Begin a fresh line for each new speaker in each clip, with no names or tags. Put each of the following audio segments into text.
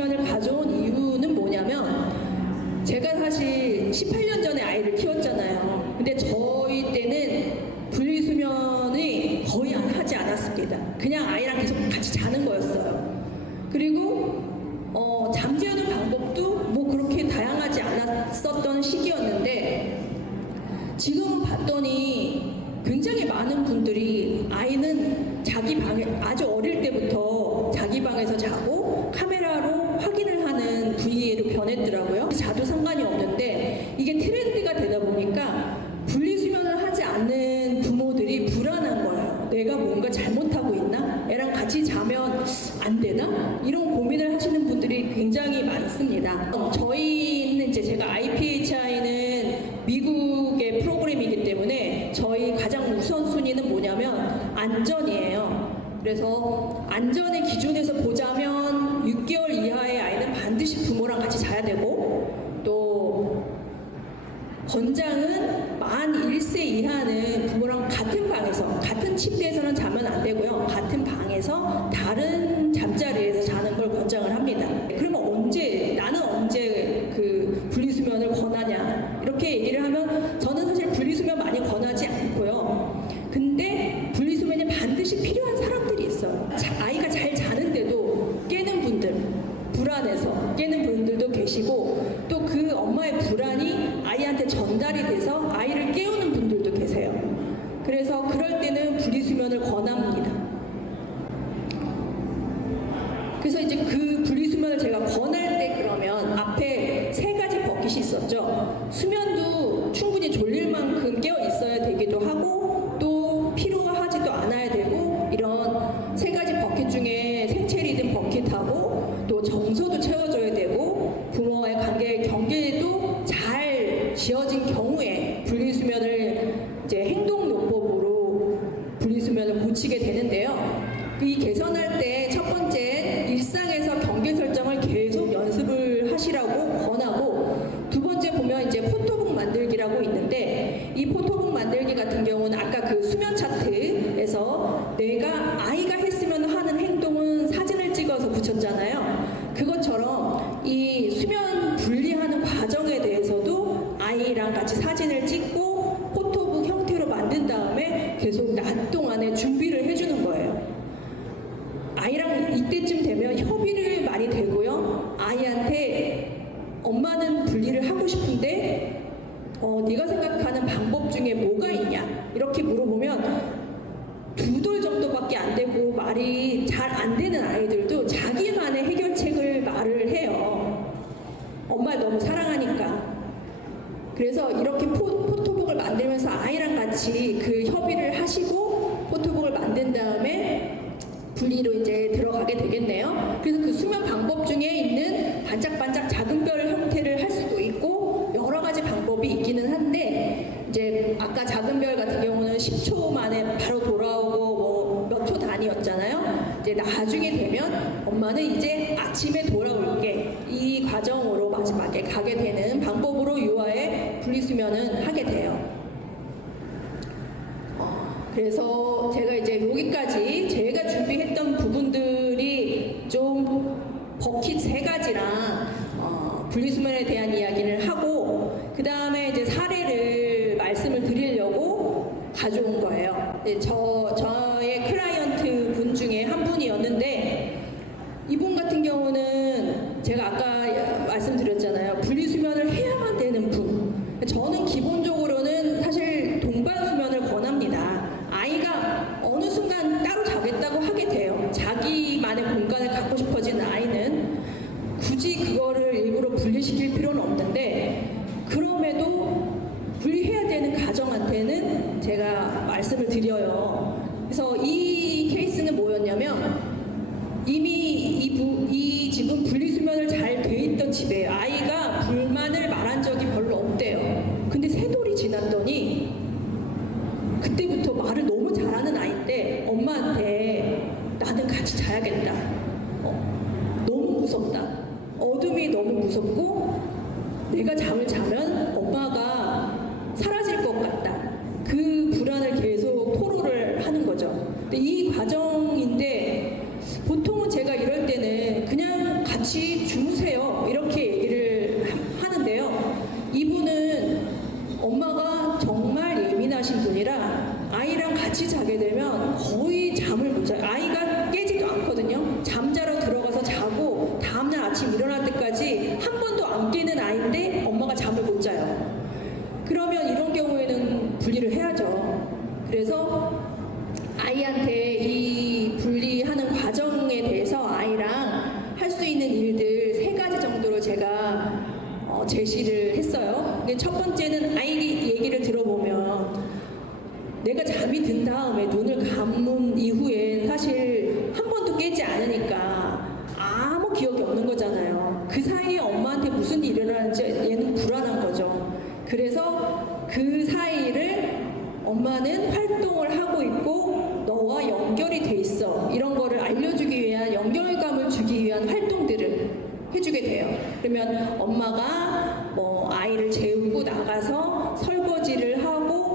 분리수면을 가져온 이유는 뭐냐면 제가 사실 18년 전에 아이를 키웠잖아요. 근데 저희 때는 분리수면이 거의 안 하지 않았습니다. 그냥 아이랑 계속 같이 자는 거였어요. 그리고 어, 잠재우는 방법도 뭐 그렇게 다양하지 않았었던 시기였는데 지금 봤더니 굉장히 많은 분들이 아이는 자기 방에 아주 어릴 때부터 자기 방에서 자고 카메라로 그래서 안전의 기준에서 보자면 6개월 이하의 아이는 반드시 부모랑 같이 자야 되고 또 권장은 만 1세 이하는 부모랑 같은 방에서 같은 침대에서는 자면 안 되고요. 같은 방에서 다른 잠자리에서 자는 걸 권장을 합니다. 그러면 언제 그 분리수면을 권하냐 이렇게 얘기를 하면 저는 사실 분리수면 많이 권하지 않고요. 근데 분리수면이 반드시 필요한 사람들이 있어요. 자- 아이가 잘 자는데도 깨는 분들 불안해서 깨는 분들도 계시고 또 그 엄마의 불안이 아이한테 전달이 돼서 아이를 깨우는 분들도 계세요. 그래서 그럴 때는 분리수면을 권합니다. 그래서 이제 그 분리수면을 제가 권할 때 그러면 말이 잘 안 되는 아이들도 자기만의 해결책을 말을 해요. 엄마를 너무 사랑하니까. 그래서 이렇게 포, 포토북을 만들면서 아이랑 같이 그 협의를 하시고 포토북을 만든 다음에 분리로 이제 들어가게 되겠네요. 그래서 그 수면 방법 중에 있는 반짝반짝 작은 별 형태를 할 수도 있고 여러 가지 방법이 있기는 한데 이제 아까 작은 별 같은 경우는 10초 만에 바로 이제 나중에 되면 엄마는 이제 아침에 돌아올게 이 과정으로 마지막에 가게 되는 방법으로 유아의 분리수면은 하게 돼요. 그래서 제가 이제 여기까지 제가 준비했던 부분들이 좀 버킷 세 가지랑 어, 분리수면에 대한 이야기를 하고 그 다음에 이제 사례를 말씀을 드리려고 가져온 거예요. 네, 저 저의 클라이언트 분 중에 한 분이었는데 이분 같은 경우는 제가 아까 말씀드렸잖아요. 분리수면을 해야만 되는 분. 저는 기본적으로는 사실 동반 수면을 권합니다. 아이가 어느 순간 따로 자겠다고 하게 돼요. 자기만의 공간을 갖고 싶어지는 아이는 굳이 그거를 일부러 분리시킬 필요는 없는데 그럼에도 분리해야 되는 가정한테는 제가 말씀을 드려요. 그래서 이 케이스는 뭐였냐면 이미 이, 부, 이 집은 분리수면을 잘 돼 있던 집이에요. 아이가 불만을 말한 적이 별로 없대요. 근데 세 돌이 지났더니 그때부터 말을 너무 잘하는 아이인데 엄마한테 나는 같이 자야겠다. 어, 너무 무섭다. 어둠이 너무 무섭고 내가 잠을 자면 엄마가 사라질 것 같다. 그 불안을 계속 토로를 하는 거죠. 근데 이 과정인데 보통은 제가 이럴 때는 그냥 같이 같이 주무세요. 이렇게 얘기를 하- 하는데요. 이분은 엄마가 정말 예민하신 분이라 같이 자게 되면 거의 잠을 못 자요. 아이가 깨지도 않거든요. 잠자러 들어가서 자고 다음날 아침 일어날 때까지 한 번도 안 깨는 아이인데 엄마가 잠을 못 자요. 그러면 이런 경우에는 분리를 해야죠. 그래서 아이한테 이 분리하는 과정에 대해서 아이랑 할 수 있는 일들 세 가지 정도로 제가 어, 제시를 했어요. 첫 번째는 아이 얘기를 들어보면 내가 잠이 든 다음에 눈을 감은 이후에 사실 한 번도 깨지 않으니까 아무 기억이 없는 거잖아요. 그 사이에 엄마한테 무슨 일이 일어나는지 얘는 불안한 거죠. 그래서 그 사이를 엄마는 활동을 하고 있고 너와 연결이 돼 있어. 이런 거를 알려주기 위한 연결감을 주기 위한 활동들을 해주게 돼요. 그러면 엄마가 뭐 아이를 재우고 나가서 설거지를 하고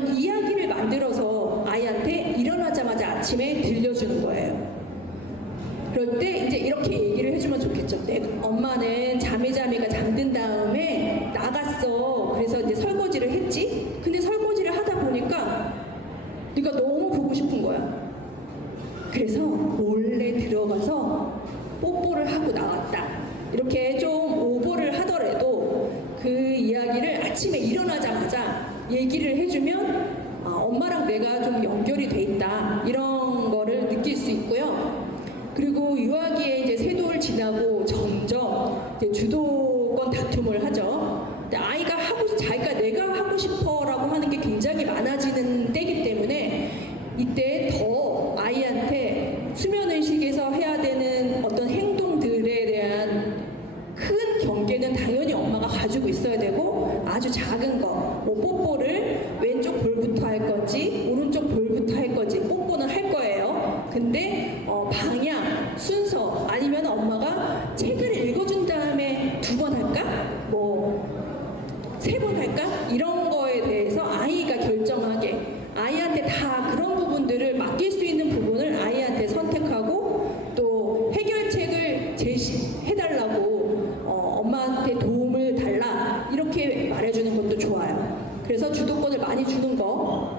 아니면 이야기를 만들어서 아이한테 일어나자마자 아침에 들려주는 거예요. 때 이제 이렇게 얘기를 해주면 좋겠죠. 내 엄마는 자매자매가 잠든 다음에 나갔어. 그래서 이제 설거지를 했지. 근데 설거지를 하다 보니까 네가 너무 보고 싶은 거야. 그래서 몰래 들어가서 뽀뽀를 하고 나왔다. 이렇게 좀 오버를 하더라도 그 이야기를 아침에 일어나자마자 얘기를 해주면 아, 엄마랑 내가 좀 연결이 돼 있다. 이런 거를 느낄 수 있고요. 그리고 유아기에 이제 세도를 지나고 점점 이제 주도권 다툼을 하죠. 아이가 하고 자기가 내가 하고 싶어라고 하는 게 굉장히 많아지는 때이기 때문에 이때 더 아이한테 수면 의식에서 해야 되는 어떤 행동들에 대한 큰 경계는 당연히 엄마가 가지고 있어야 되고 아주 작은 거, 뭐 뽀뽀를 왼쪽 볼부터 할 건지 오른쪽 볼부터 할 건지 뽀뽀는 할 거예요. 근데 어, 방향, 순서 아니면 엄마가 책을 읽어준 다음에 두 번 할까? 뭐 세 번 할까? 이런 거에 대해서 아이가 결정하게 아이한테 다 그런 부분들을 맡길 수 있는 부분을 아이한테 선택하고 또 해결책을 제시해달라고 어, 엄마한테 도움을 달라 이렇게 말해주는 것도 좋아요. 그래서 주도권을 많이 주는 거.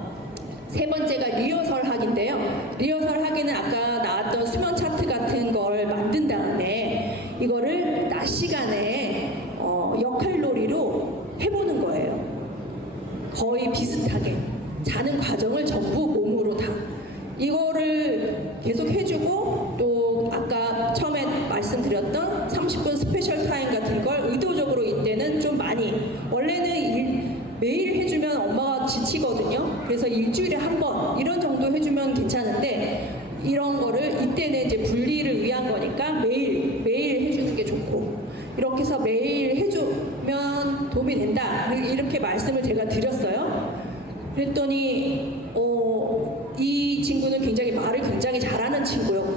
세 번째가 리허설 하기인데요. 리허설 하기는 아까 나왔던 수면 차트 같은 걸 만든 다음에 이거를 낮 시간에 어, 역할놀이로 해보는 거예요. 거의 비슷하게 자는 과정을 전부 몸으로 다 이거를 계속 해주고 또 아까 처음에 말씀드렸던 30분 스페셜 타임 같은 걸 의도적으로 이때는 좀 많이 원래는 일- 매일 해주면 엄마가 지치거든요. 그래서 일주일에 한 번 이런 정도 해주면 괜찮은데 이런 거를 이때는 이제 분리를 위한 거니까 매일 매일 해주는 게 좋고 이렇게 해서 매일 해주면 도움이 된다 이렇게 말씀을 제가 드렸어요. 그랬더니 어, 이 친구는 굉장히 말을 굉장히 잘하는 친구였고